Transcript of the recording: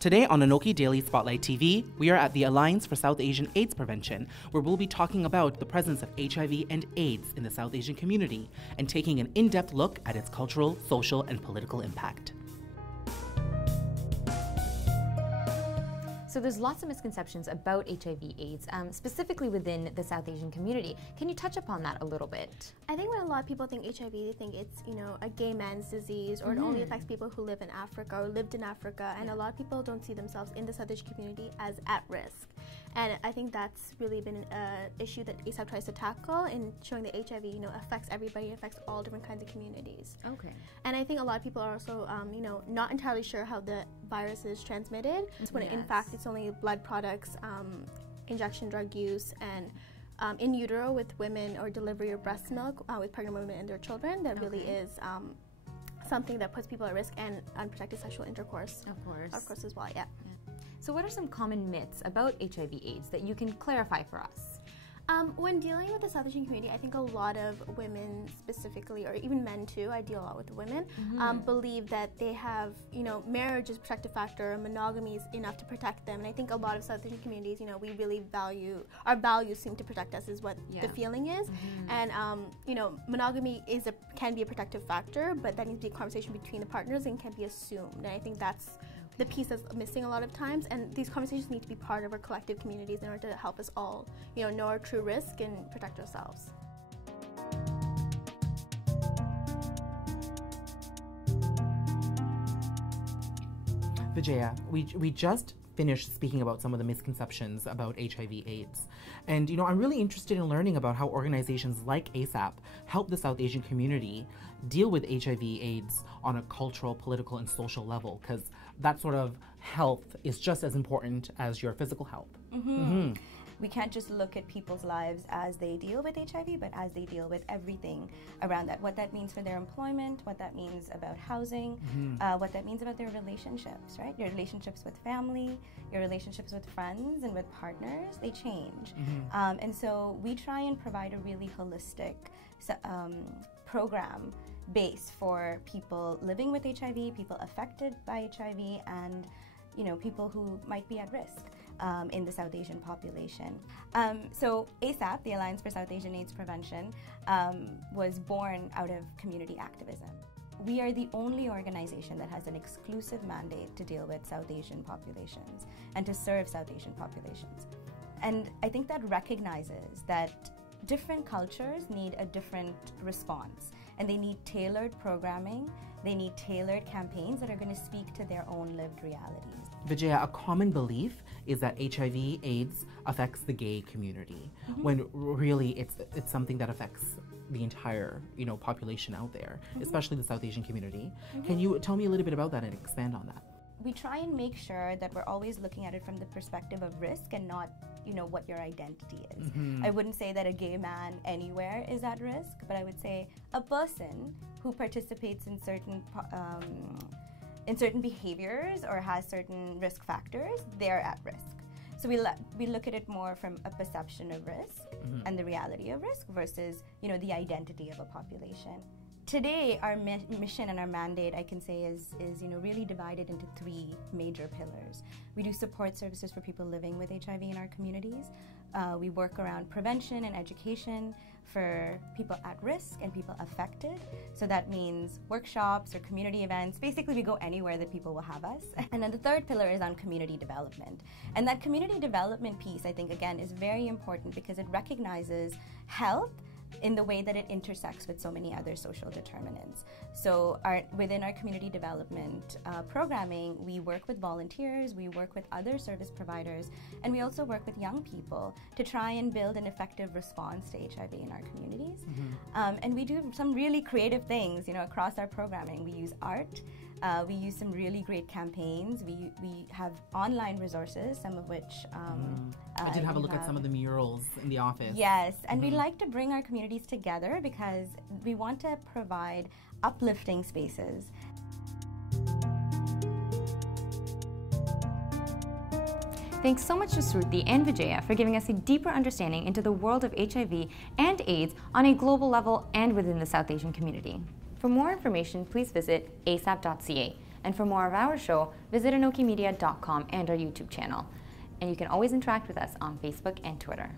Today on Anoki Daily Spotlight TV, we are at the Alliance for South Asian AIDS Prevention, where we'll be talking about the presence of HIV and AIDS in the South Asian community and taking an in-depth look at its cultural, social, and political impact. So there's lots of misconceptions about HIV/AIDS, specifically within the South Asian community. Can you touch upon that a little bit? I think when a lot of people think HIV, they think it's, a gay man's disease, or it only affects people who live in Africa or lived in Africa, and a lot of people don't see themselves in the South Asian community as at risk. And I think that's really been an issue that ASAP tries to tackle in showing that HIV, affects everybody, affects all different kinds of communities. Okay. And I think a lot of people are also, not entirely sure how the virus is transmitted. So when in fact it's only blood products, injection drug use, and in utero with women, or delivery of breast milk with pregnant women and their children. That really is something that puts people at risk, and unprotected sexual intercourse. Of course as well, yeah. So what are some common myths about HIV/AIDS that you can clarify for us? When dealing with the South Asian community, I think a lot of women specifically, or even men too, I deal a lot with women, believe that they have, marriage is a protective factor, and monogamy is enough to protect them. And I think a lot of South Asian communities, we really value, our values seem to protect us, is what the feeling is. And, monogamy can be a protective factor, but that needs to be a conversation between the partners and can be assumed. And I think that's the piece that's missing a lot of times, and these conversations need to be part of our collective communities in order to help us all, know our true risk and protect ourselves. Vijaya, we just finished speaking about some of the misconceptions about HIV/AIDS. And I'm really interested in learning about how organizations like ASAP help the South Asian community deal with HIV/AIDS on a cultural, political, and social level, because that sort of health is just as important as your physical health. We can't just look at people's lives as they deal with HIV, but as they deal with everything around that. What that means for their employment, what that means about housing, what that means about their relationships, right? Your relationships with family, your relationships with friends and with partners, they change. And so we try and provide a really holistic program base for people living with HIV, people affected by HIV, and people who might be at risk in the South Asian population. So ASAP, the Alliance for South Asian AIDS Prevention, was born out of community activism. We are the only organization that has an exclusive mandate to deal with South Asian populations and to serve South Asian populations. And I think that recognizes that different cultures need a different response, and they need tailored programming, they need tailored campaigns that are going to speak to their own lived realities. Vijaya, a common belief is that HIV/AIDS affects the gay community, when really it's something that affects the entire population out there, especially the South Asian community. Can you tell me a little bit about that and expand on that? We try and make sure that we're always looking at it from the perspective of risk and not, what your identity is. I wouldn't say that a gay man anywhere is at risk, but I would say a person who participates in certain behaviors or has certain risk factors, they're at risk. So we look at it more from a perception of risk and the reality of risk versus, the identity of a population. Today, our mission and our mandate, I can say, is really divided into three major pillars. We do support services for people living with HIV in our communities. We work around prevention and education for people at risk and people affected. So that means workshops or community events. Basically, we go anywhere that people will have us. And then the third pillar is on community development. And that community development piece, I think, again, is very important because it recognizes health in the way that it intersects with so many other social determinants. So within our community development programming, we work with volunteers, we work with other service providers, and we also work with young people to try and build an effective response to HIV in our communities. And we do some really creative things, across our programming. We use art, we use some really great campaigns. We have online resources, some of which I did have a look at some of the murals in the office. Yes, and we like to bring our communities together because we want to provide uplifting spaces. Thanks so much to Sruti and Vijaya for giving us a deeper understanding into the world of HIV and AIDS on a global level and within the South Asian community. For more information, please visit asap.ca. And for more of our show, visit anokimedia.com and our YouTube channel. And you can always interact with us on Facebook and Twitter.